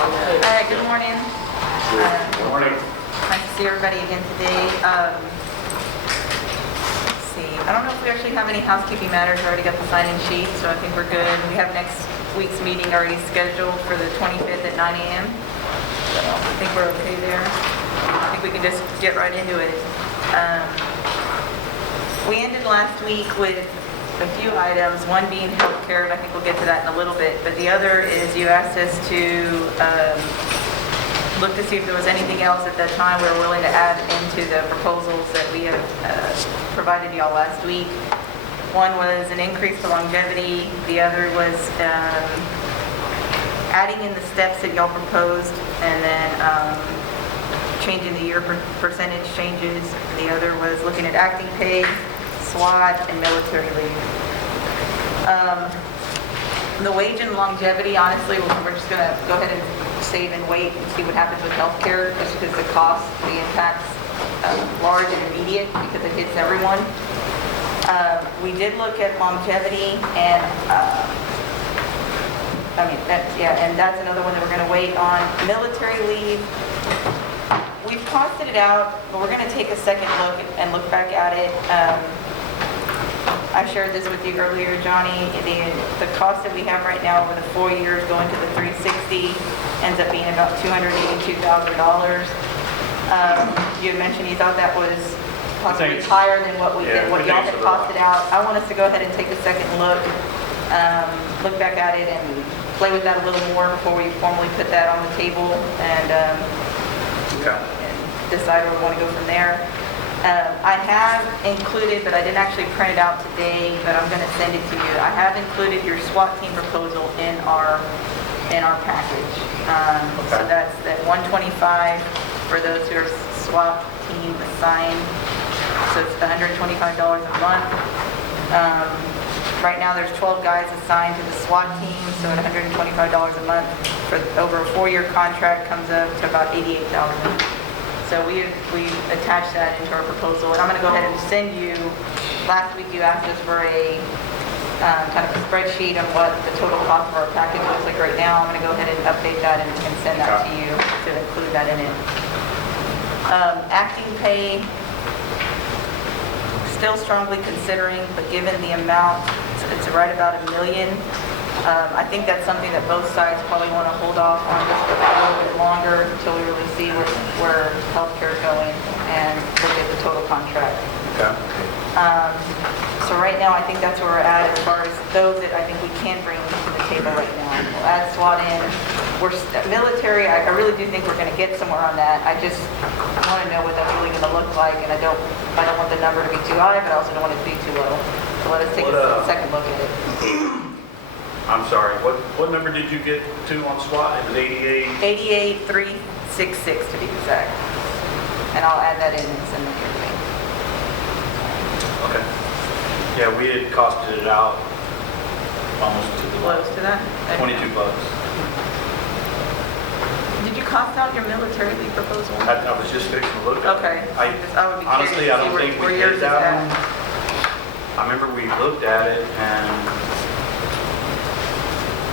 Good morning. Good morning. Nice to see everybody again today. Let's see. I don't know if we actually have any housekeeping matters. I already got the sign-in sheet, so I think we're good. We have next week's meeting already scheduled for the 25th at 9 a.m. So I think we're okay there. I think we can just get right into it. We ended last week with a few items, one being healthcare, and I think we'll get to that in a little bit, but the other is you asked us to look to see if there was anything else at that time we were willing to add into the proposals that we have provided y'all last week. One was an increase to longevity, the other was adding in the steps that y'all proposed, and then changing the year percentage changes. The other was looking at acting pay, SWAT, and military leave. The wage and longevity, honestly, we're just going to go ahead and save and wait and see what happens with healthcare, just because the cost, the impact's large and immediate because it hits everyone. We did look at longevity, and and that's another one that we're going to wait on. Military leave, we've costed it out, but we're going to take a second look and look back at it. I shared this with you earlier, Johnny. The cost that we have right now over the 4 years going to the 360 ends up being about $282,000. You had mentioned you thought that was possibly higher than what y'all had costed out. I want us to go ahead and take a second look back at it and play with that a little more before we formally put that on the table and decide where we want to go from there. I have included, but I didn't actually print it out today, but I'm going to send it to you. I have included your SWAT team proposal in our package. So that's that 125 for those who are SWAT team assigned. So it's $125 a month. Right now there's 12 guys assigned to the SWAT team, so at $125 a month for over a 4-year contract comes up to about $88,000. So we attached that into our proposal, and I'm going to go ahead and send you. Last week you asked us for a kind of a spreadsheet of what the total cost of our package looks like right now. I'm going to go ahead and update that and send that to you to include that in it. Acting pay, still strongly considering, but given the amount, it's right about $1 million. I think that's something that both sides probably want to hold off on just a little bit longer until we really see where healthcare is going and look at the total contract. Okay. So right now, I think that's where we're at as far as those that I think we can bring to the table right now. We'll add SWAT in. Military, I really do think we're going to get somewhere on that. I just want to know what that's really going to look like, and I don't want the number to be too high, but I also don't want it to be too low. So let us take a second look at it. I'm sorry, what number did you get to on SWAT? It was 88? 88,366 to be exact. And I'll add that in and send it your way. Okay. Yeah, we had costed it out almost to the Close to that? $22. Did you cost out your military leave proposal? I was just fixing to look at it. Okay. I would be Honestly, curious I to don't see think where we yours did is that at. one. I remember we looked at it and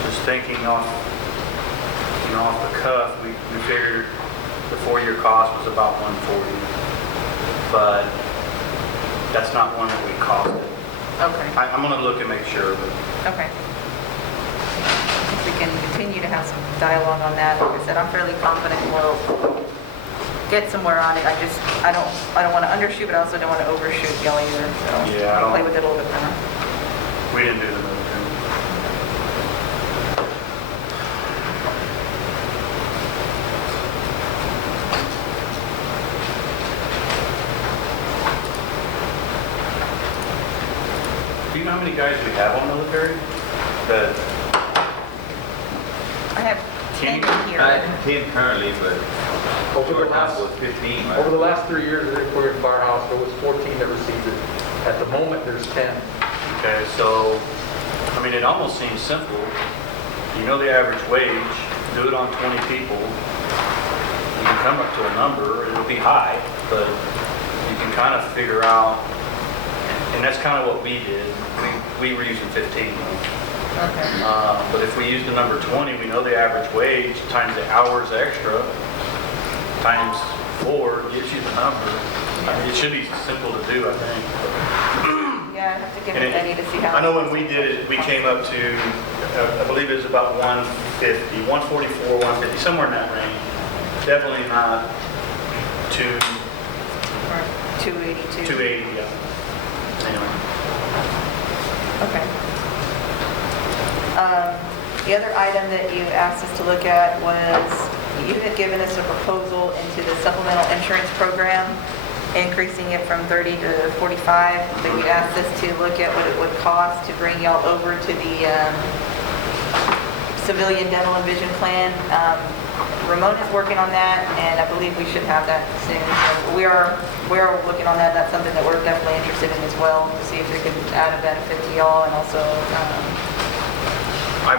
just thinking off the cuff, we figured the 4-year cost was about $140, but that's not one that we costed. Okay. I'm going to look and make sure. But Okay. I think we can continue to have some dialogue on that. Like I said, I'm fairly confident we'll get somewhere on it. I don't want to undershoot, but I also don't want to overshoot y'all either. So Yeah, I'll play with it a little bit better. we didn't do the military. Do you know how many guys we have on military? I have 10 here. I have 10 currently, but Over short the time last, was 15, right? over the last 3 years at the firehouse, there was 14 that received it. At the moment, there's 10. Okay, so, I mean, it almost seems simple. You know the average wage, do it on 20 people. You can come up to a number, it'll be high, but you can kind of figure out, and that's kind of what we did. We were using 15. Okay. But if we use the number 20, we know the average wage times the hours extra times 4 gives you the number. I mean, it should be simple to do, I think. Yeah, I have to give And it Eddie to see how. I know when we did it, we came up to, I believe it was about 150, 144, 150, somewhere in that range. Definitely not Or 282. 280, yeah. Anyway. Okay. The other item that you asked us to look at was, you had given us a proposal into the supplemental insurance program, increasing it from 30 to 45, but you asked us to look at what it would cost to bring y'all over to the civilian dental and vision plan. Ramon is working on that, and I believe we should have that soon. So we are looking on that. That's something that we're definitely interested in as well, to see if we can add a benefit to y'all, and also, I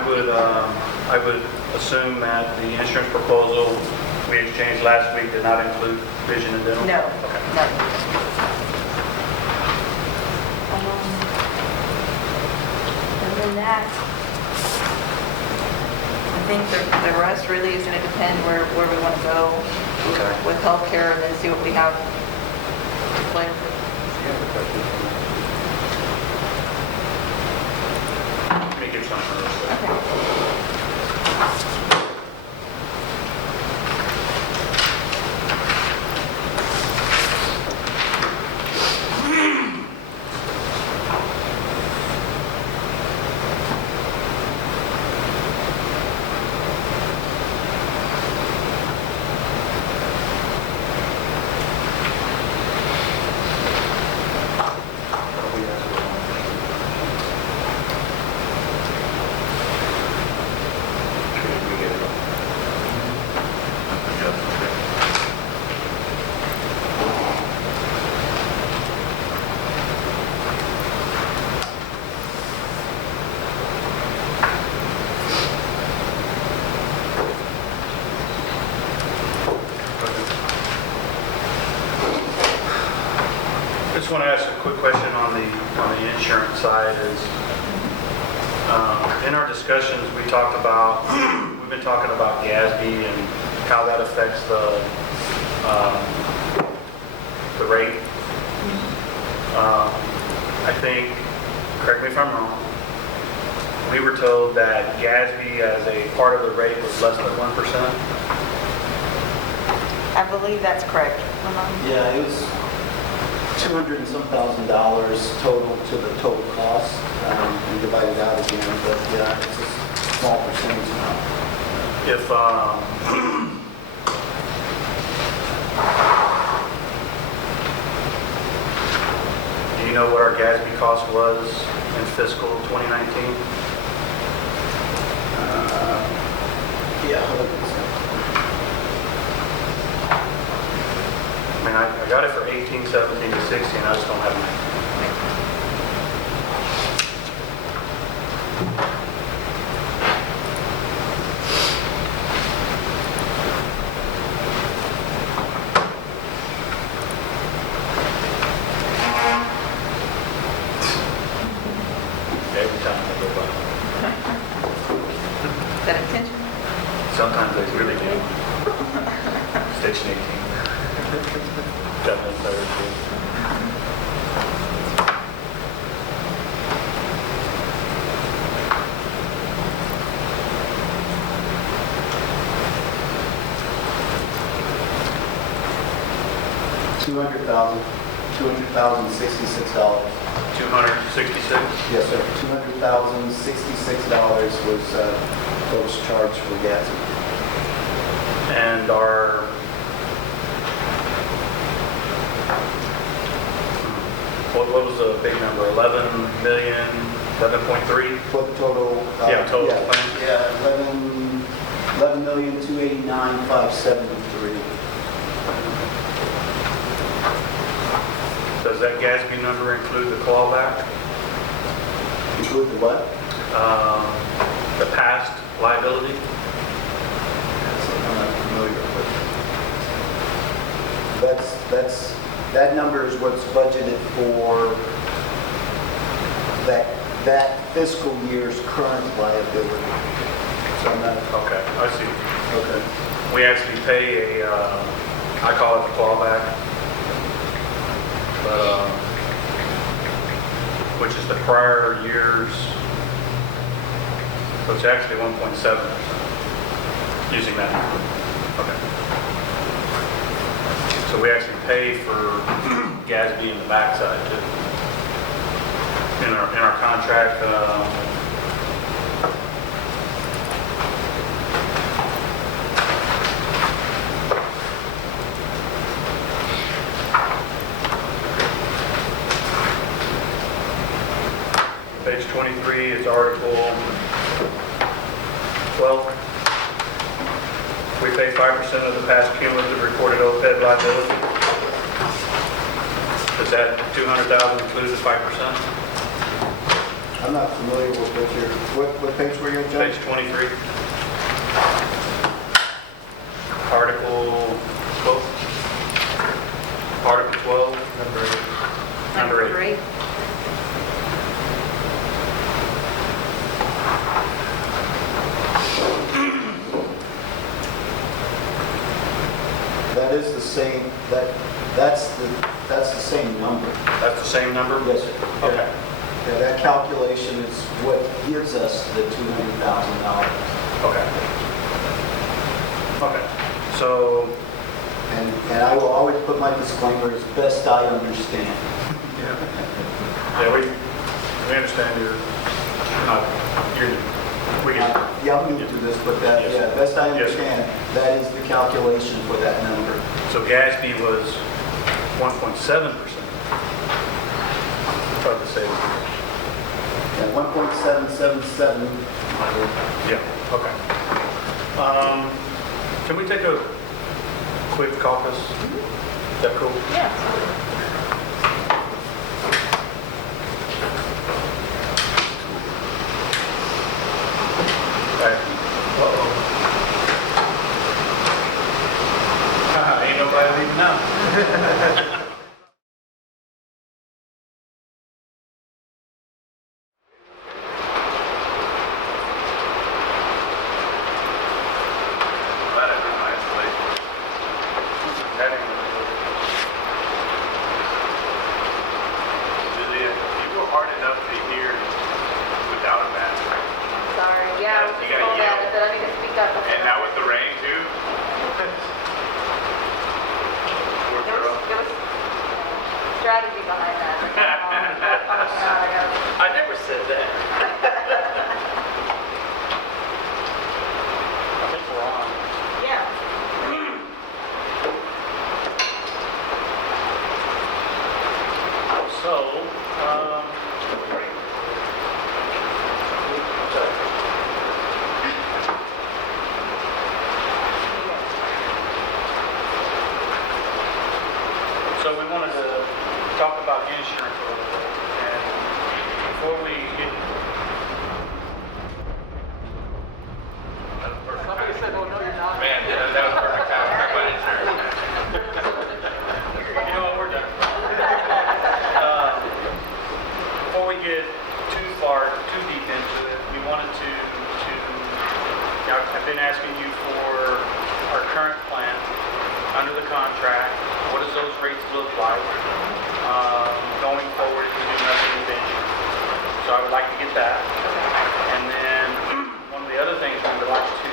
would assume that the insurance proposal we exchanged last week did not include vision and dental? no, Okay. no. Other than that, I think the rest really is going to depend where we want to go Okay. with healthcare, and then see what we have to play with. Let me give something real quick. Okay. I just want to ask a quick question on the insurance side is, in our discussions, we've been talking about GASB and how that affects the rate. I think, correct me if I'm wrong, we were told that GASB as a part of the rate was less than 1%. I believe that's correct. Ramon? Yeah, it was 200 and some $1,000 total to the total cost. We divided out again, but yeah, it's a small percentage amount. If, do you know what our GASB cost was in fiscal 2019? Yeah, 100%. I mean, I got it for 18, 17 to 16, I just don't have it. Every time I go by. Is that intentional? Sometimes they really do. Station 18. Definitely Thursday. $266. 266? Yes, sir. $200,066 was what was charged for gas. And our, what was the big number, 11 million, 11.3? For the total. Yeah, total plan. Yeah, 11,289,573. Does that GASB number include the clawback? Include the what? The past liability? I'm not familiar with. That number is what's budgeted for that fiscal year's current liability. So I'm not, Okay, I see. okay. We actually pay a, I call it the clawback, but, which is the prior year's, so it's actually 1.7% using that number. Okay. So we actually pay for GASB in the backside too. In our contract, page 23 is Article 12. We pay 5% of the past cumulative recorded OPEB liability. Does that 200,000 include the 5%? I'm not familiar with what page were you at, Judge? Page 23. Article 12. Article 12. Number 8. That is the same, that's the same number. That's the same number? Yes, sir. Okay. Yeah, that calculation is what gives us the $200,000. Okay. Okay. So, And I will always put my disclaimer as best I understand. yeah, we understand you're not, we can, Yeah, I'm new to this, but that, Yes. yeah, best I Yes. understand, that is the calculation for that number. so GASB was 1.7% of the savings. Yeah, 1.777. Yeah, okay. Can we take a quick caucus? Is that cool? Yeah. Right. Uh-oh. Ain't nobody leaving now. That is a nice place. That ain't- Julia, you go hard enough to hear without a mask. Sorry. Yeah, I was You just gotta told that. yell. I said I need to speak up. And now with the rain too. Poor There girl. was strategy behind that. I never said that. I think we're on. Yeah. So, so we wanted to talk about insurance a little bit. And before we get, Somebody said, oh, no, you're not. Man, that was perfect time. Talk about insurance. you know what, we're done. Before we get too far, too deep into it, we wanted to I've been asking you for our current plan under the contract. What does those rates look like going forward if we do nothing with insurance? So I would like to get that. And then one of the other things we would like to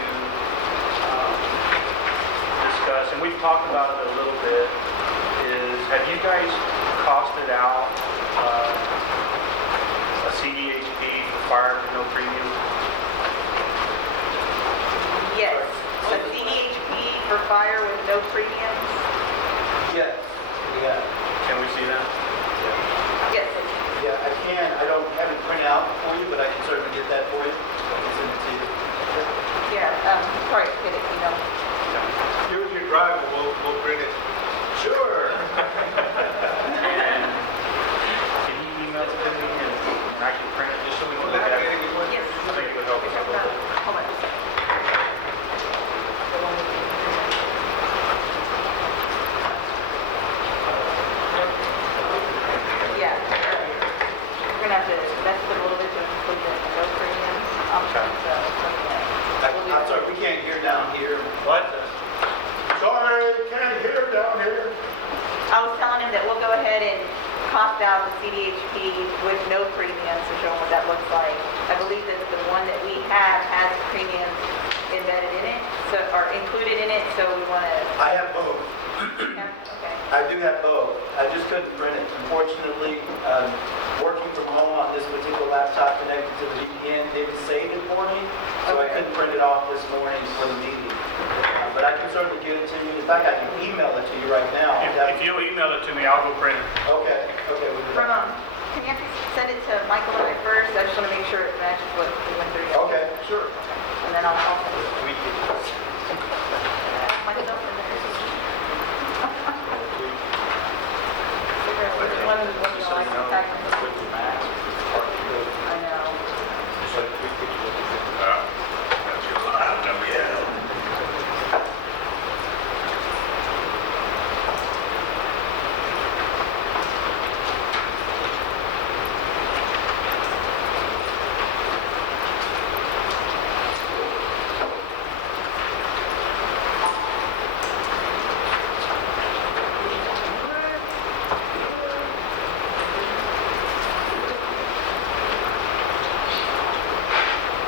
discuss, and we've talked about it a little bit, is have you guys costed out a CDHP for fire with no premium? Yes. A CDHP for fire with no premiums? Yes, yeah, Can we see that? Yes. yeah, I can. I don't have it printed out for you, but I can certainly get that for you. I can send it to you. Yeah, sorry, get it, you know. You drive, we'll bring it. Sure. And can you email it to me and I can print it just so we can look at it? Yes. I think CDHP with no premiums, to show them what that looks like. I believe that the one that we have has premiums embedded in it, so, or included in it, so we want to, I have both. okay. I do have both. I just couldn't print it. Unfortunately, working from home on this particular laptop connected to the VPN didn't save it for me, so I couldn't print it off this morning for the meeting. But I can certainly give it to you. In fact, I can email it to you right now. If you'll email it to me, I'll go print it. Okay, okay. We'll do that. Ramon, can you actually send it to Michael and I first? I just want to make sure it matches what we went through yesterday. Okay, sure. And then I'll myself in there. Figure out which one is what you like to tack on. I know. That's your live number, yeah.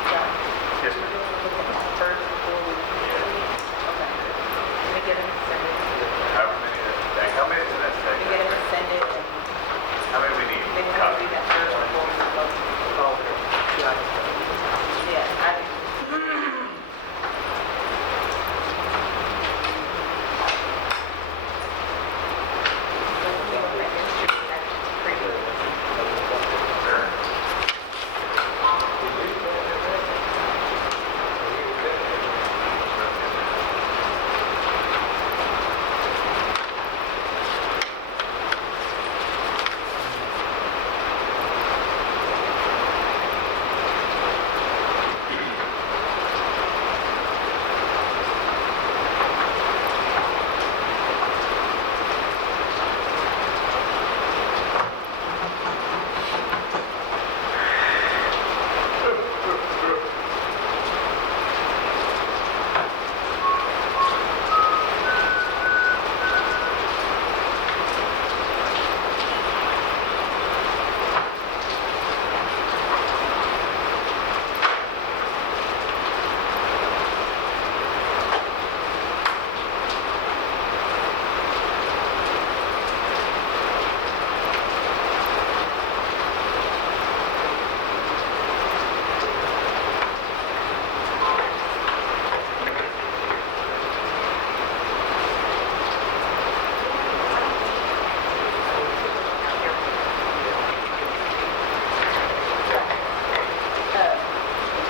Yes, ma'am. First, before we... Okay. Let me get him to send it. However many that, how many is in that Let me segment? get him to send it and How many we need? maybe have to read that first before we vote. Yeah, I do.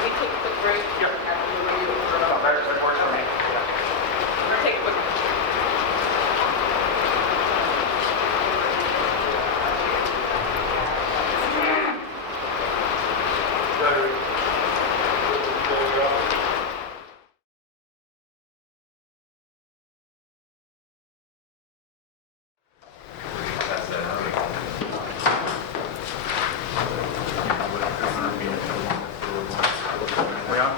We take a quick break. Yep. That works for me. We're gonna take a quick. We on?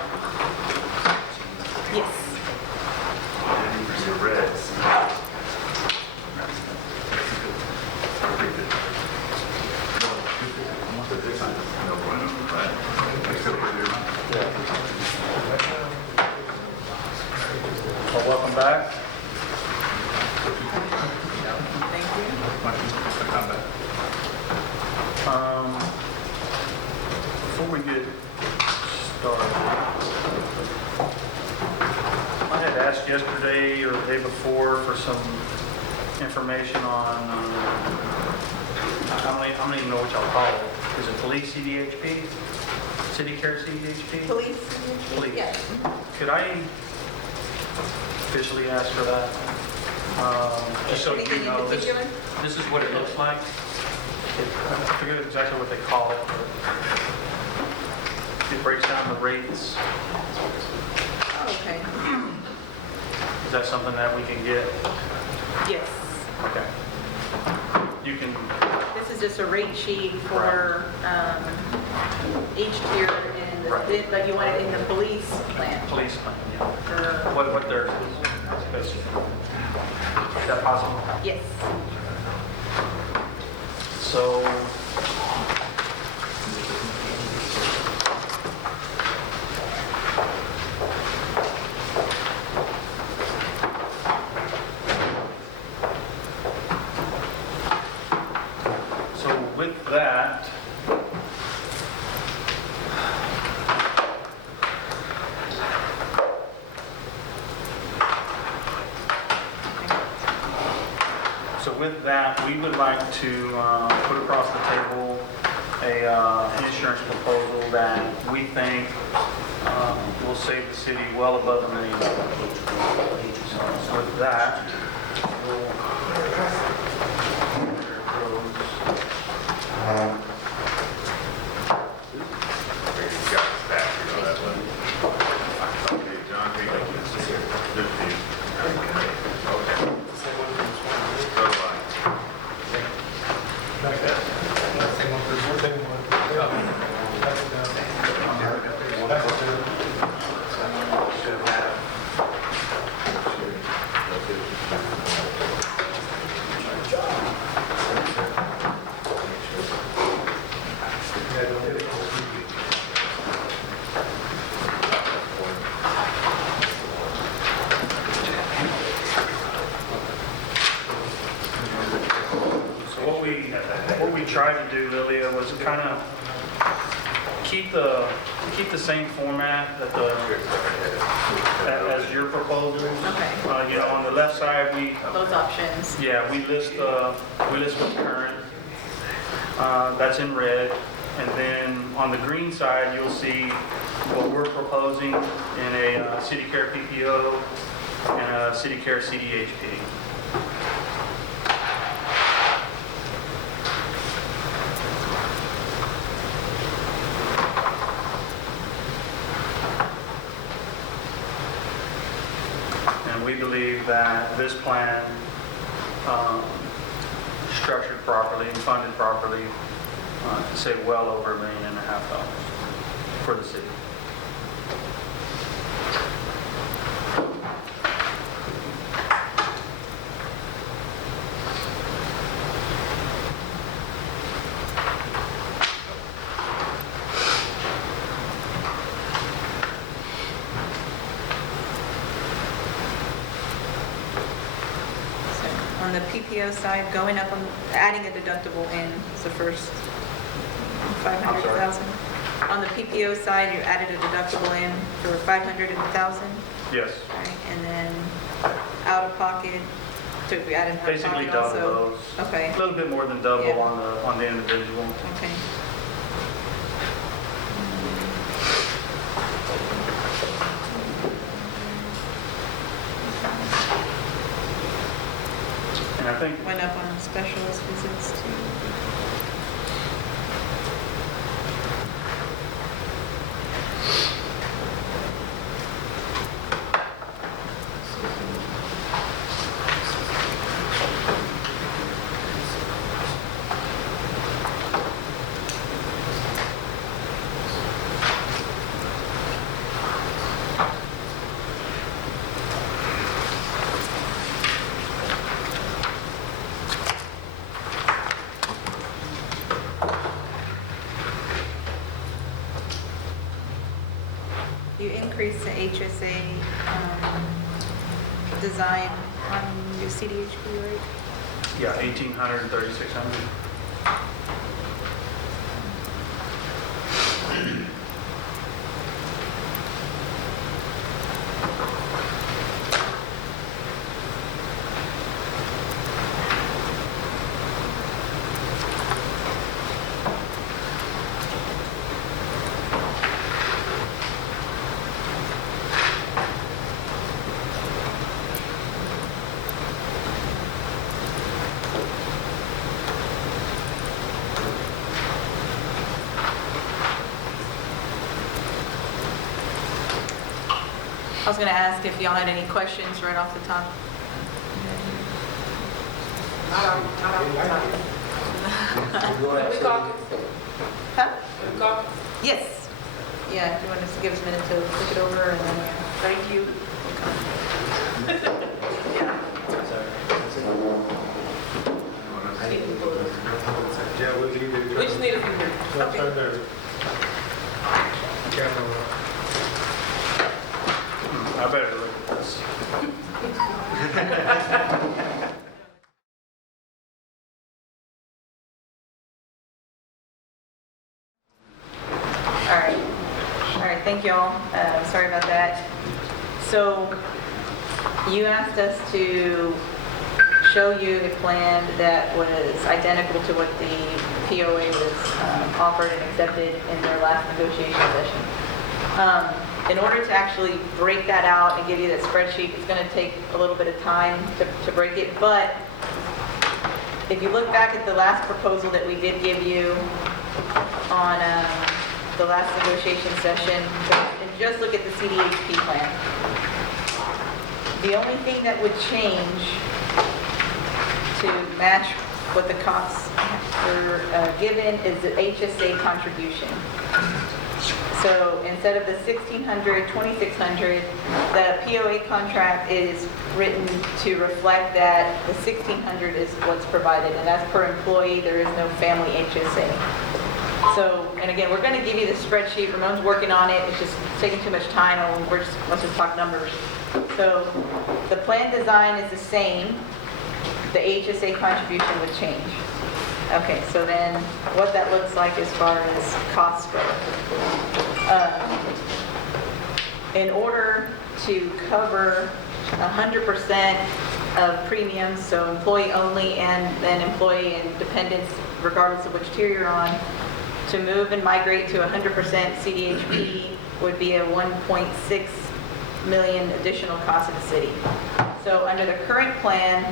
Yes. Well, welcome back. Thank you. Before we get started, I had asked yesterday or the day before for some information on, I don't even know what y'all call it. Is it police CDHP? City Care CDHP? Police? Police. Yes. Could I officially ask for that? Just so Anything you in know, particular? this is what it looks like. I forget exactly what they call it, but it breaks down the rates. Okay. Is that something that we can get? Yes. Okay. You can, This is just a rate sheet for each tier in the, Right. but you want it in the police plan? police plan, yeah. Or- What theirs is, basically. Is that possible? Yes. So So with that, we would like to put across the table an insurance proposal that we think will save the city well above $1 million. So with that, we'll... What we tried to do, Lilia, was kind of keep the same format as your proposals. Okay. On the left side, Those options. we list what's current. That's in red. And then on the green side, you'll see what we're proposing in a City Care PPO and a City Care CDHP. We believe that this plan, structured properly and funded properly, can save well over $1.5 million for the city. On the PPO side, going up on, adding a deductible in is the first 500,000. On the PPO side, you added a deductible in for 500 and 1,000. Yes. Right, and then out of pocket, so we added out of Basically pocket double also. those. Okay, A little bit more than double Yeah. on the individual. okay. And I think Went up on specialist visits too. You increased the HSA design on your CDHP, right? yeah, 1,800 and 3,600. I was gonna ask if y'all had any questions right off the top. Huh? Yes. Yeah, if you want to give us a minute to look it over and then, thank you. Yeah, we'll leave it. We just need a few minutes. That's right there. Camera. I better look at this. All right, thank y'all. Sorry about that. So you asked us to show you a plan that was identical to what the POA was offered and accepted in their last negotiation session. In order to actually break that out and give you that spreadsheet, it's going to take a little bit of time to break it, but if you look back at the last proposal that we did give you on the last negotiation session, and just look at the CDHP plan. The only thing that would change to match what the cops were given is the HSA contribution. So instead of the $1,600, $2,600, the POA contract is written to reflect that the $1,600 is what's provided, and that's per employee. There is no family HSA. So, and again, we're going to give you the spreadsheet. Ramon's working on it. It's just taking too much time, and let's just talk numbers. So the plan design is the same. The HSA contribution would change. Okay, so then what that looks like as far as costs go. In order to cover 100% of premiums, so employee only and then employee and dependents, regardless of which tier you're on, to move and migrate to 100% CDHP would be a 1.6 million additional cost of the city. So under the current plan,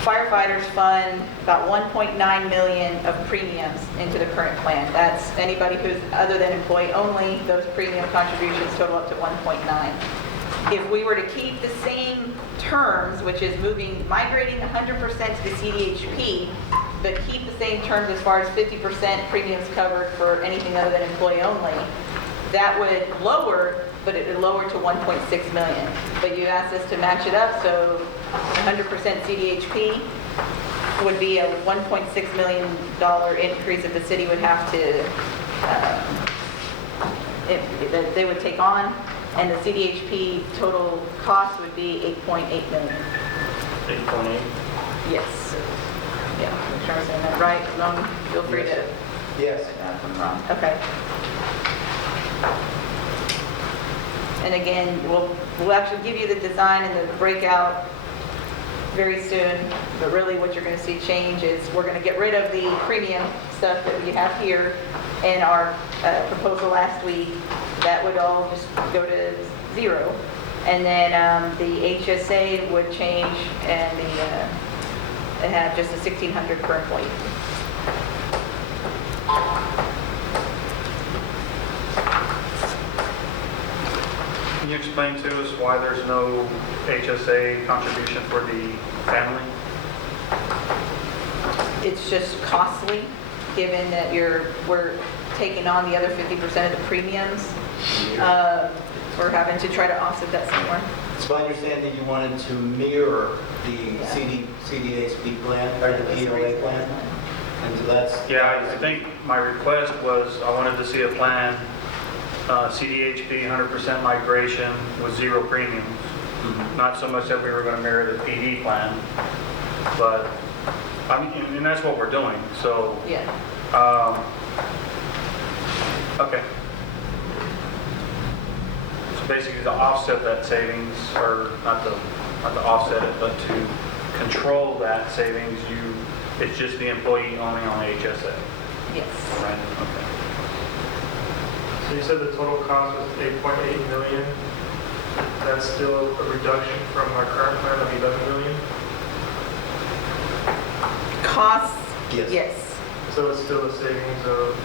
firefighters fund about 1.9 million of premiums into the current plan. That's anybody who's other than employee only, those premium contributions total up to 1.9. If we were to keep the same terms, which is migrating 100% to the CDHP, but keep the same terms as far as 50% premiums covered for anything other than employee only, that would lower, but it would lower to 1.6 million. But you asked us to match it up, so 100% CDHP would be a $1.6 million increase that the city would have to, that they would take on, and the CDHP total cost would be 8.8 million. 8.8? Yes. Yeah, make sure I'm saying that right. Ramon, feel free to. Yes. If I'm wrong. Okay. And again, we'll actually give you the design and the breakout very soon, but really what you're going to see change is we're going to get rid of the premium stuff that we have here in our proposal last week. That would all just go to zero. And then the HSA would change and have just a $1,600 per employee. Can you explain to us why there's no HSA contribution for the family? It's just costly, given that we're taking on the other 50% of the premiums. We're having to try to offset that somewhere. It's my understanding you wanted to mirror the CDHP plan, or the POA plan, and so that's... Yeah, I think my request was I wanted to see a plan, CDHP 100% migration with zero premiums. Not so much that we were going to mirror the PD plan, but I mean, and that's what we're doing. So Yeah. Okay. So basically, to offset that savings, or not to offset it, but to control that savings, it's just the employee owning on the HSA. Yes. Right. Okay. So you said the total cost was 8.8 million. That's still a reduction from our current plan of 11 million. Costs? Yes. Yes. So it's still a savings of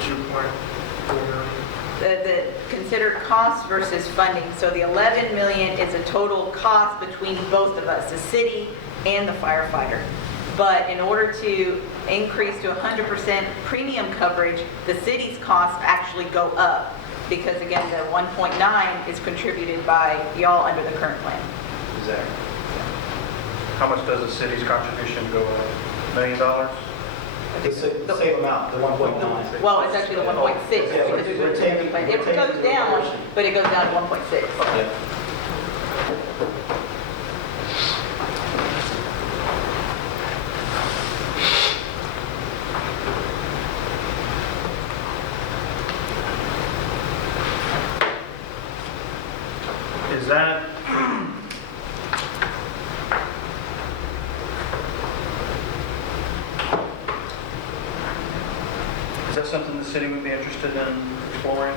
2.4 million. The considered cost versus funding. So the 11 million is a total cost between both of us, the city and the firefighter. But in order to increase to 100% premium coverage, the city's costs actually go up because, again, the 1.9 is contributed by y'all under the current plan. Exactly. How much does the city's contribution go up? $1 million? The same amount, the 1.9. Well, it's actually the 1.6 because we were taking, it goes down, but it goes down to 1.6. Yeah. Is that, city would be interested in exploring?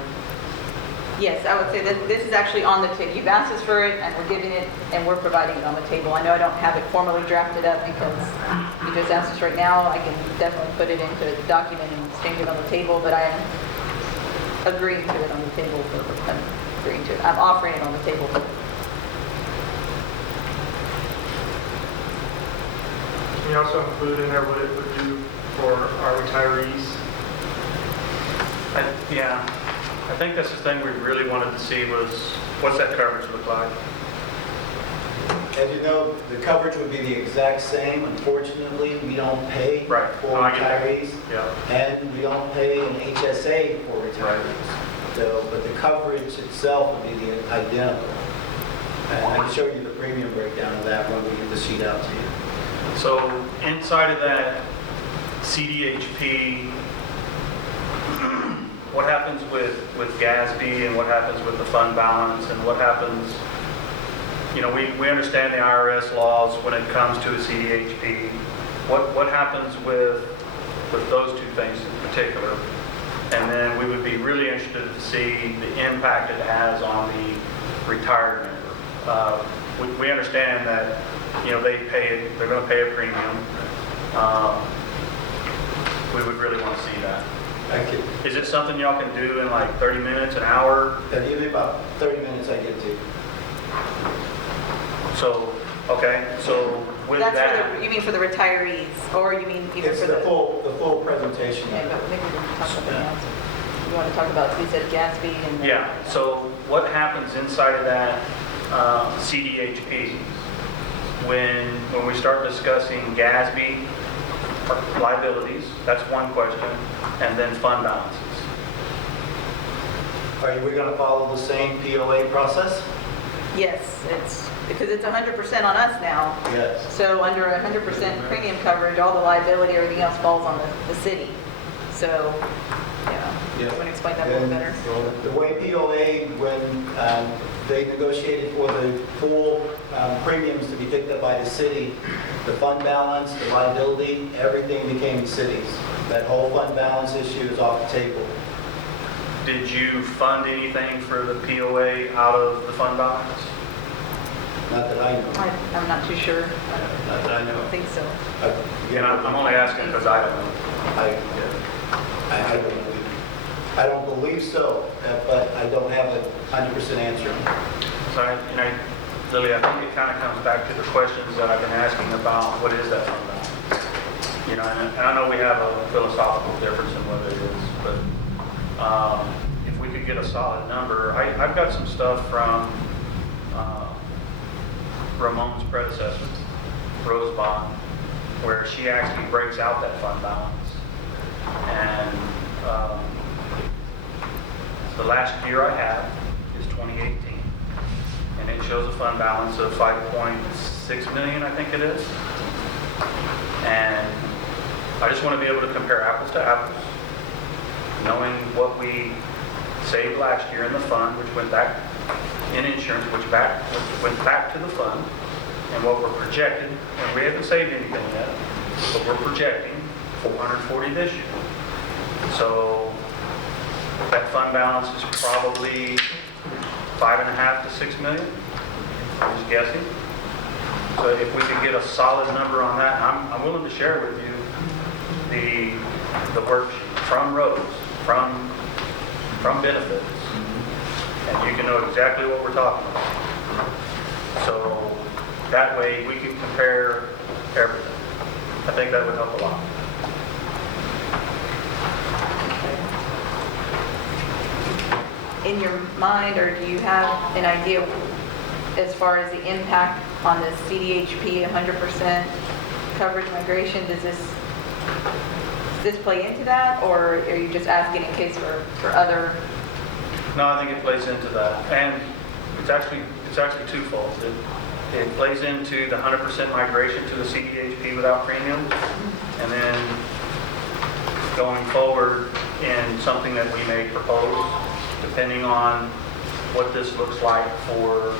Yes, I would say that this is actually on the table. You've asked us for it, and we're giving it, and we're providing it on the table. I know I don't have it formally drafted up because you just asked us right now. I can definitely put it into a document and exchange it on the table, but I am agreeing to it on the table. I'm agreeing to it. I'm offering it on the table. Can you also include in there what it would do for our retirees? Yeah, I think that's the thing we really wanted to see was, what's that coverage look like? As you know, the coverage would be the exact same. Unfortunately, we don't pay Right. for No, I get that. retirees, Yeah. and we don't pay an HSA for retirees. So, but the coverage itself would be the identical. And I can show you the premium breakdown of that when we get the sheet out to you. So inside of that CDHP, what happens with GASB and what happens with the fund balance and what happens, you know, we understand the IRS laws when it comes to a CDHP. What happens with those two things in particular? And then we would be really interested to see the impact it has on the retired member. We understand that, you know, they're going to pay a premium. We would really want to see that. Is it something y'all can do in like 30 minutes, an hour? That'll give me about 30 minutes I get to. So, okay, so with That's that. for the, you mean for the retirees, or you mean even It's for the full presentation. Yeah, but maybe we're going to talk about something else. You want to talk about, you said Gatsby and... Yeah, so what happens inside of that CDHP when we start discussing GASB liabilities, that's one question, and then fund balances. Are we going to follow the same POA process? Yes, it's, because it's 100% on us now. Yes. So under 100% premium coverage, all the liability, everything else falls on the city. So, yeah, you want to explain that a little better? The way POA, when they negotiated for the full premiums to be picked up by the city, the fund balance, the liability, everything became the city's. That whole fund balance issue is off the table. Did you fund anything for the POA out of the fund balance? Not that I know. I'm not too sure. Not that I I know. don't think so. And I'm only asking because I don't know. I don't believe so, but I don't have a 100% answer. So, Lily, I think it kind of comes back to the questions that I've been asking about what is that fund balance? You know, and I know we have a philosophical difference in what it is, but if we could get a solid number, I've got some stuff from Ramon's predecessor, Rose Bond, where she actually breaks out that fund balance. And the last year I have is 2018. And it shows a fund balance of 5.6 million, I think it is. And I just want to be able to compare apples to apples, knowing what we saved last year in the fund, which went back in insurance, which went back to the fund, and what we're projecting, and we haven't saved anything yet, but we're projecting 440 this year. So that fund balance is probably 5.5 to 6 million. I'm just guessing. So if we could get a solid number on that, I'm willing to share with you the worksheet from Rose, from benefits, and you can know exactly what we're talking about. So that way we can compare everything. I think that would help a lot. In your mind, or do you have an idea as far as the impact on the CDHP 100% coverage migration? Does this play into that, or are you just asking in case for other? No, I think it plays into that, and it's actually twofold. It plays into the 100% migration to the CDHP without premiums, and then going forward in something that we may propose, depending on what this looks like for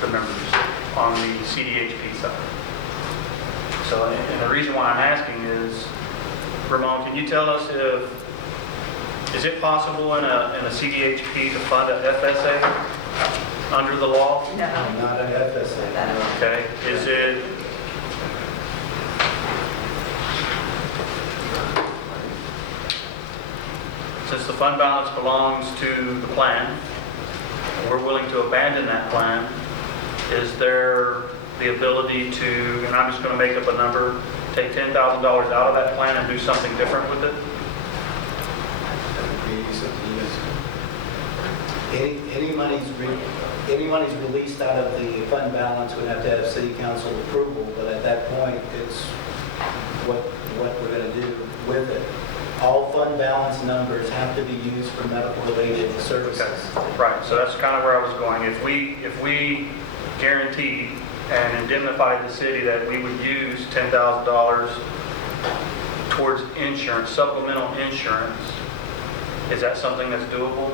the members on the CDHP side. So, and the reason why I'm asking is, Ramon, can you tell us is it possible in a CDHP to fund a FSA under the law? No. Not an FSA. no. Okay, is it, since the fund balance belongs to the plan, and we're willing to abandon that plan, is there the ability to, and I'm just going to make up a number, take $10,000 out of that plan and do something different with it? That would be something any monies released out of the fund balance would have to have city council approval, but at that point, it's what we're going to do with it. All fund balance numbers have to be used for medical related services. Okay, right, so that's kind of where I was going. If we guaranteed and indemnified the city that we would use $10,000 towards insurance, supplemental insurance, is that something that's doable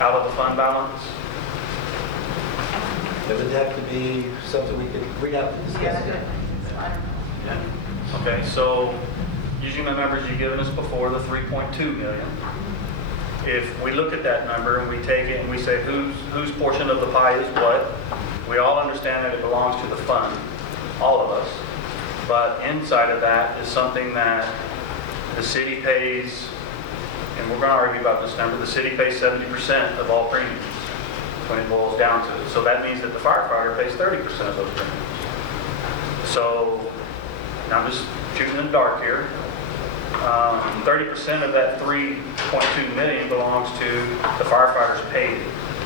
out of the fund balance? It would have to be something we'd have to discuss. Yeah, it's fine. Yeah. Okay, so using the numbers you've given us before, the 3.2 million, if we look at that number and we take it and we say whose portion of the pie is what, we all understand that it belongs to the fund, all of us. But inside of that is something that the city pays, and we're going to argue about this number, the city pays 70% of all premiums when it boils down to it. So that means that the firefighter pays 30% of those premiums. So, now I'm just shooting in the dark here. 30% of that 3.2 million belongs to the firefighters paid.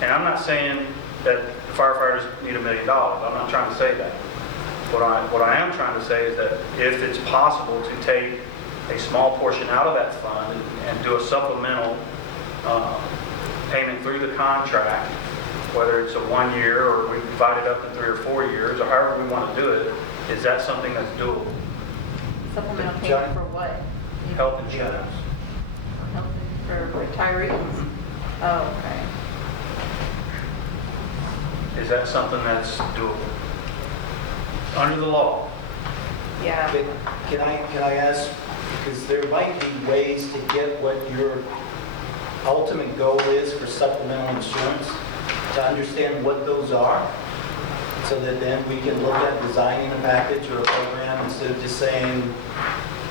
And I'm not saying that the firefighters need $1 million. I'm not trying to say that. What I am trying to say is that if it's possible to take a small portion out of that fund and do a supplemental payment through the contract, whether it's a 1 year or we divide it up in 3 or 4 years, or however we want to do it, is that something that's doable? Supplemental payment for what? Health insurance. Health for retirees? Oh, okay. Is that something that's doable? Under the law? Yeah. Can I ask, because there might be ways to get what your ultimate goal is for supplemental insurance, to understand what those are, so that then we can look at designing a package or a program instead of just saying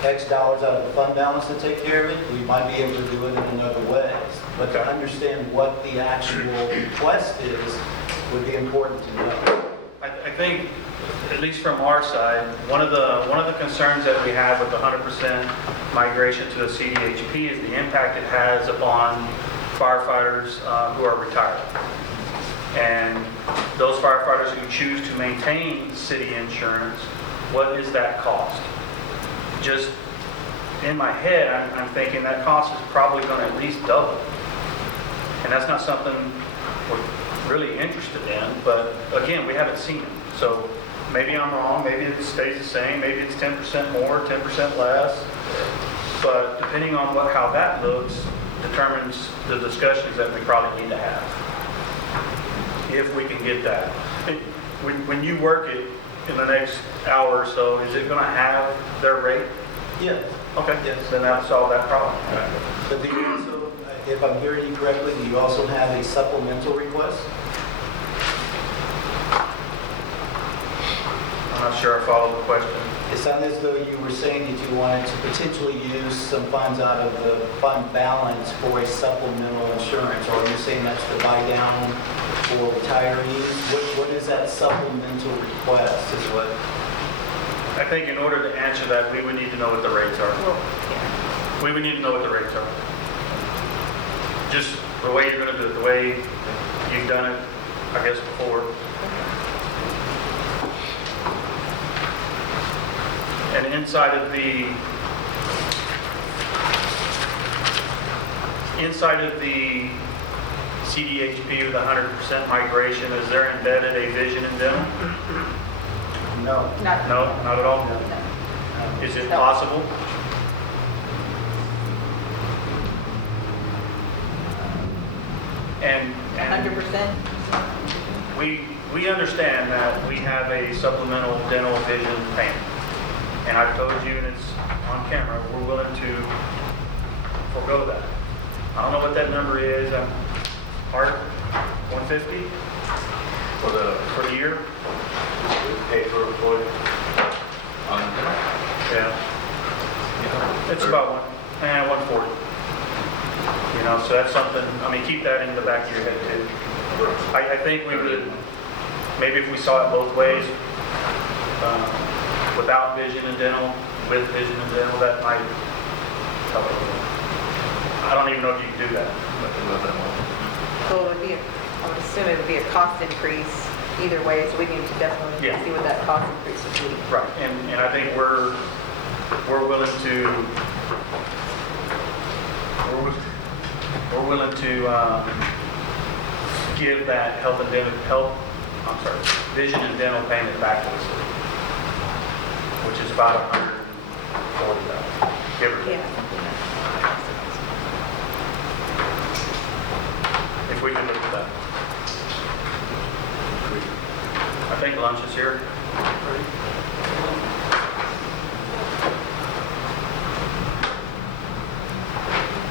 X dollars out of the fund balance to take care of it. We might be able to do it in another way. But to understand what the actual request is would be important to know. I think, at least from our side, one of the concerns that we have with the 100% migration to a CDHP is the impact it has upon firefighters who are retired. And those firefighters who choose to maintain city insurance, what is that cost? Just in my head, I'm thinking that cost is probably going to at least double. And that's not something we're really interested in, but again, we haven't seen it. So maybe I'm wrong, maybe it stays the same, maybe it's 10% more, 10% less. But depending on how that looks determines the discussions that we probably need to have, if we can get that. When you work it in the next hour or so, is it going to have their rate? Yes. Okay, Yes. then that'll solve that problem. But do you also, if I'm hearing you correctly, do you also have a supplemental request? I'm not sure I follow the question. It sounded as though you were saying that you wanted to potentially use some funds out of the fund balance for a supplemental insurance, or are you saying that's the buy down for retirees? What is that supplemental request is what? I think in order to answer that, we would need to know what the rates are. Well, yeah. We would need to know what the rates are. Just the way you're going to do it, the way you've done it, I guess, before. And inside of the CDHP with 100% migration, is there embedded a vision and dental? No. Not, No, not at all? no. Is it No. possible? And 100%? we we understand that we have a supplemental dental vision payment. And I've told you, and it's on camera, we're willing to forego that. I don't know what that number is. Art, 150 for the year? Pay for employee. Yeah. It's about 140. You know, so that's something, I mean, keep that in the back of your head too. I think we would, maybe if we saw it both ways, without vision and dental, with vision and dental, that might help a little. I don't even know if you can do that. So it would be, I would assume it would be a cost increase either way, so we need to definitely Yeah. see what that cost increase would be. Right, and I think we're willing to, give that vision and dental payment back to the city, which is about $140, give or take. Yeah. If we can look at that. I think lunch is here.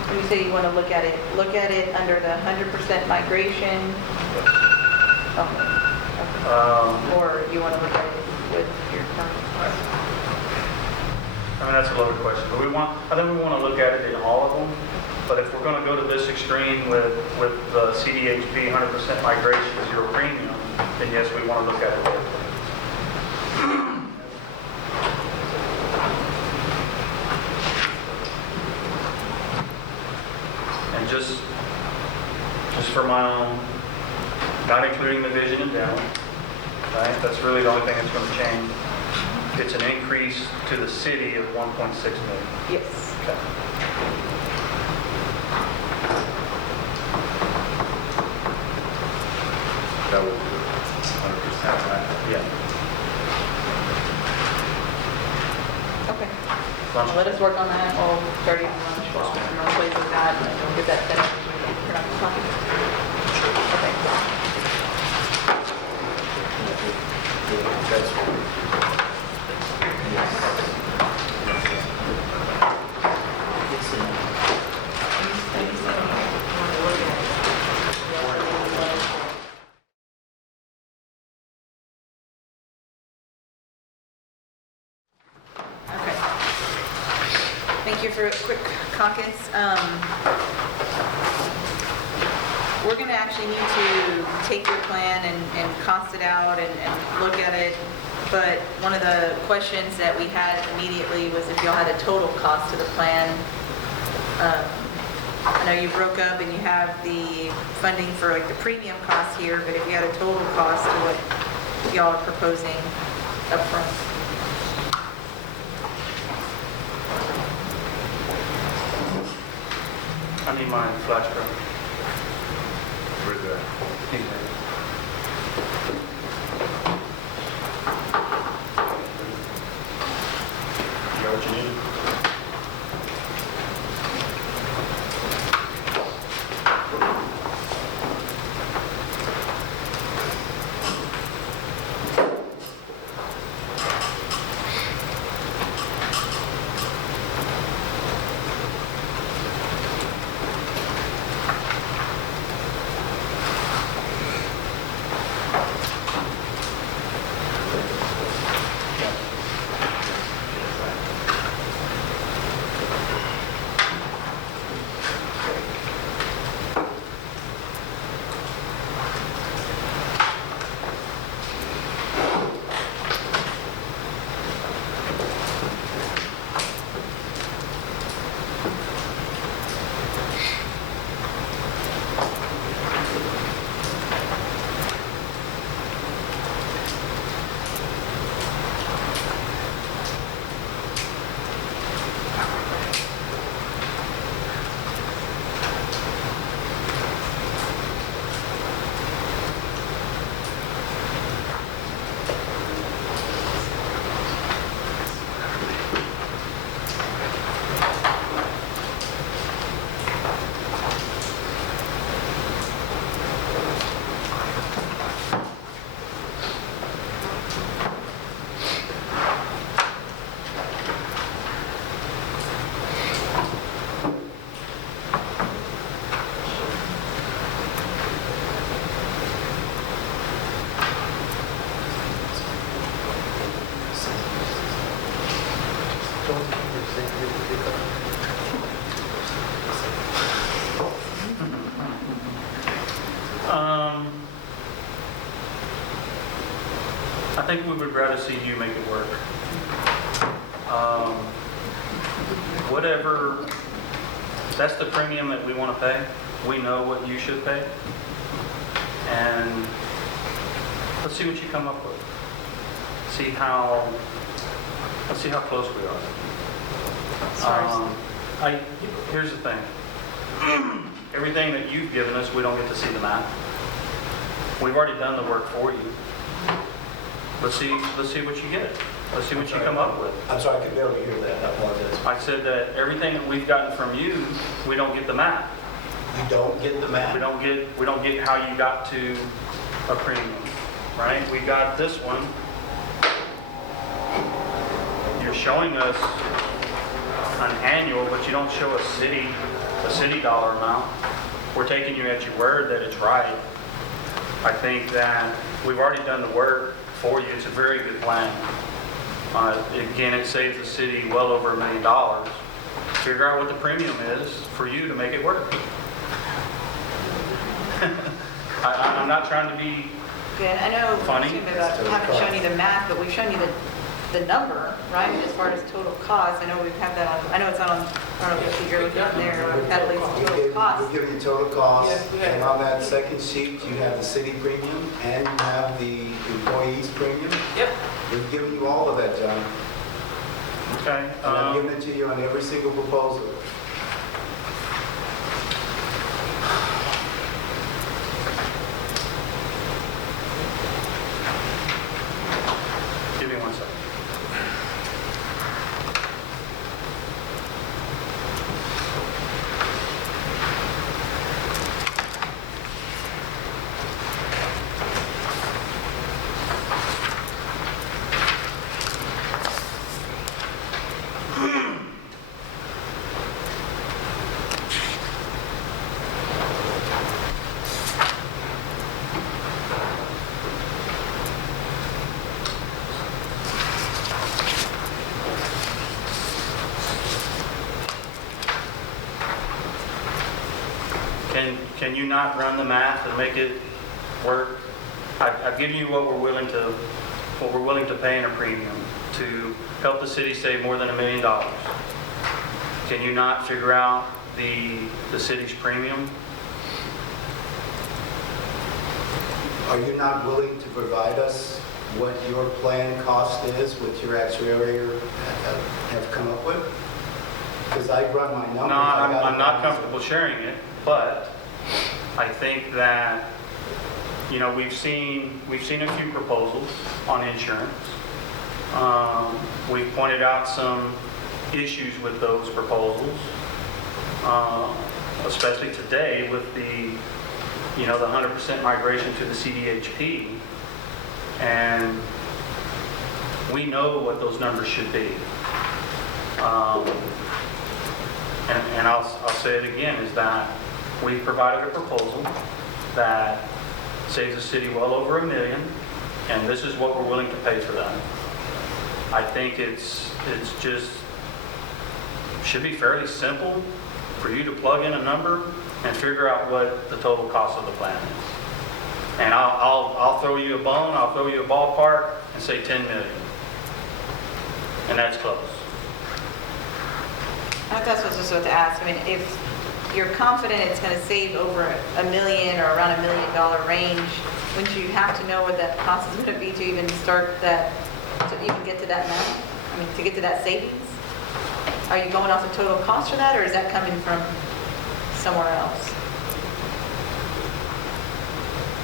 When you say you want to look at it under the 100% migration? Oh, or you want to look at it with your current? I mean, that's a loaded question, but I think we want to look at it in all of them. But if we're going to go to this extreme with the CDHP 100% migration, zero premium, then yes, we want to look at it there. And just for my own, not including the vision and dental, right? That's really the only thing that's going to change. It's an increase to the city of 1.6 million. Yes. Okay. That would be 100% right. Yeah. Okay. Lunch. Let us work on that. We'll start eating lunch while we're on place with that, and we'll get that set up. We're not talking. Okay. Thank you for a quick caucus. We're going to actually need to take your plan and cost it out and look at it. But one of the questions that we had immediately was if y'all had a total cost to the plan. I know you broke up and you have the funding for like the premium costs here, but if you had a total cost to what y'all are proposing up front. I need my flash drive. Where's that? You got what you need? think we would rather see you make it work. Whatever, that's the premium that we want to pay. We know what you should pay. And let's see what you come up with. Let's see how close we are. Here's the thing. Everything that you've given us, we don't get to see the map. We've already done the work for you. Let's see what you get. Let's see what you come up with. I'm sorry, I could barely hear that. I apologize. I said that everything that we've gotten from you, we don't get the map. You don't get the map? We don't get how you got to a premium, right? We got this one. You're showing us an annual, but you don't show a city dollar amount. We're taking you at your word that it's right. I think that we've already done the work for you. It's a very good plan. Again, it saves the city well over $1 million. Figure out what the premium is for you to make it work. I'm not trying to be Yeah, I know, funny. we haven't shown you the math, but we've shown you the number, right, as far as total cost. I know we've had that on, I know it's not on, I don't know if you're looking on there, we've had at least total cost. We're giving you total cost, Yes, we have. and on that second sheet, you have the city premium, and you have the employees premium. Yep. We've given you all of that, John. Okay. And I've given it to you on every single proposal. Give me 1 second. Can you not run the math and make it work? I've given you what we're willing to pay in a premium to help the city save more than $1 million. Can you not figure out the city's premium? Are you not willing to provide us what your plan cost is, what your actuary have come up with? Because I run my numbers. No, I'm not comfortable sharing it, but I think that, you know, we've seen a few proposals on insurance. We've pointed out some issues with those proposals, especially today with the 100% migration to the CDHP, and we know what those numbers should be. And I'll say it again, is that we provided a proposal that saves the city well over $1 million, and this is what we're willing to pay for that. I think it's just should be fairly simple for you to plug in a number and figure out what the total cost of the plan is. And I'll throw you a bone, I'll throw you a ballpark and say 10 million. And that's close. I thought that's what I was just about to ask. I mean, if you're confident it's going to save over $1 million or around $1 million range, wouldn't you have to know what that cost is going to be to even start that, to even get to that amount? I mean, to get to that savings? Are you going off the total cost for that, or is that coming from somewhere else?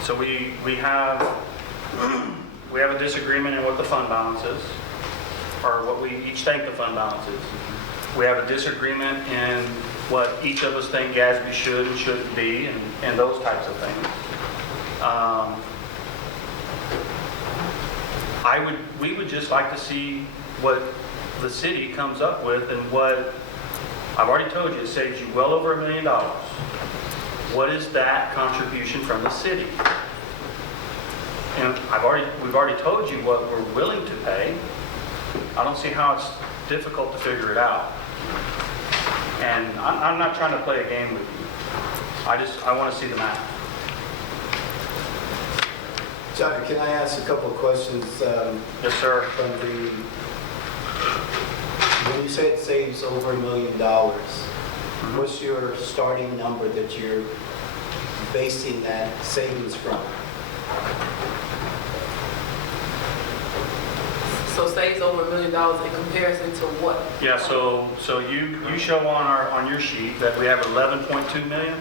So we have a disagreement in what the fund balance is, or what we each think the fund balance is. We have a disagreement in what each of us think GASB should and shouldn't be, and those types of things. We would just like to see what the city comes up with, and what I've already told you, it saves you well over $1 million. What is that contribution from the city? And we've already told you what we're willing to pay. I don't see how it's difficult to figure it out. And I'm not trying to play a game with you. I want to see the map. Johnny, can I ask a couple of questions? Yes, sir. From when you say it saves over $1 million, what's your starting number that you're basing that savings from? So saves over $1 million in comparison to what? Yeah, so you show on your sheet that we have 11.2 million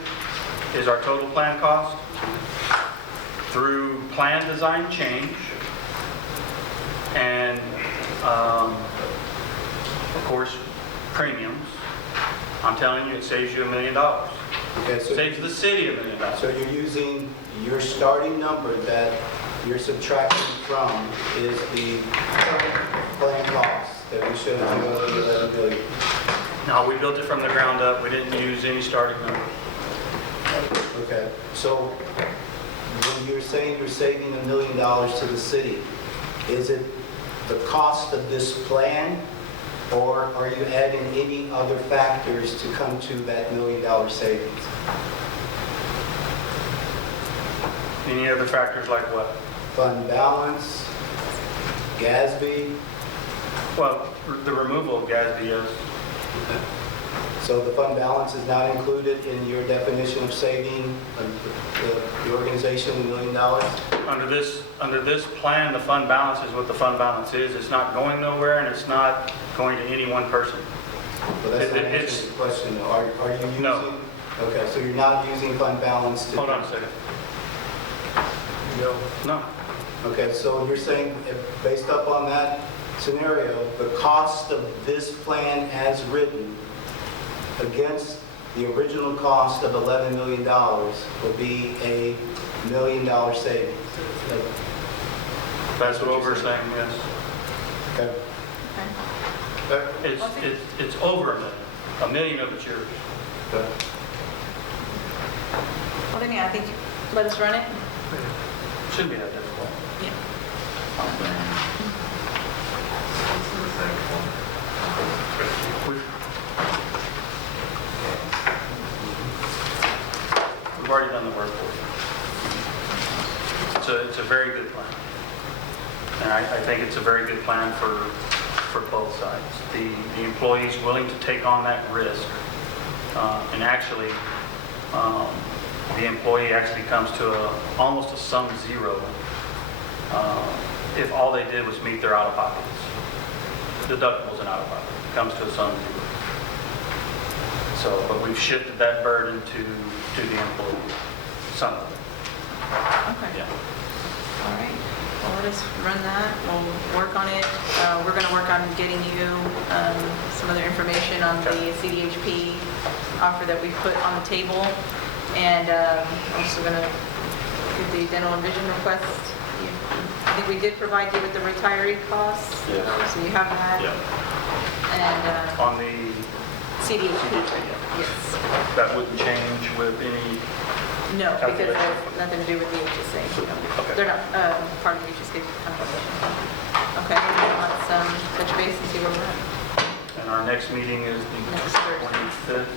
is our total plan cost through plan design change and of course premiums. I'm telling you, it saves you $1 million. Okay, so Saves the city $1 million. So you're using your starting number that you're subtracting from is the plan cost that we showed you of the 11 million. No, we built it from the ground up. We didn't use any starting number. Okay, so when you're saying you're saving $1 million to the city, is it the cost of this plan, or are you adding any other factors to come to that $1 million savings? Any other factors like what? Fund balance, GASB. Well, the removal of GASB, yes. So the fund balance is not included in your definition of saving the organization $1 million? Under this plan, the fund balance is what the fund balance is. It's not going nowhere, and it's not going to any one person. Well, that's not It's- answering the question, though. Are you using? No. Okay, so you're not using fund balance to... Hold on a second. No. Okay, so you're saying, based upon that scenario, the cost of this plan as written against the original cost of $11 million will be a $1 million savings? That's what we're saying, yes. Okay. It's over $1 million. $1 million of it's yours. Okay. Well, then, yeah, I think, let us run it. Shouldn't be that difficult. Yeah. We've already done the work for you. It's a very good plan. And I think it's a very good plan for both sides. The employee's willing to take on that risk. And actually, the employee actually comes to almost a sum zero if all they did was meet their out-of-pockets. Deductibles and out-of-pocket comes to a sum zero. So, but we've shifted that burden to the employee, some of it. Okay. Yeah. All right. Well, let us run that. We'll work on it. We're going to work on getting you some other information on the CDHP offer that we put on the table. And I'm also going to get the dental and vision request. I think we did provide you with the retiree costs. Yes. So you have that. Yeah. And On the CDHP. Yes. that wouldn't change with any. No, because it has nothing to do with the HSA. Okay. They're not part of the HSA compensation. Okay, let's touch base and see where we're at. And our next meeting is the Next Thursday. 25th.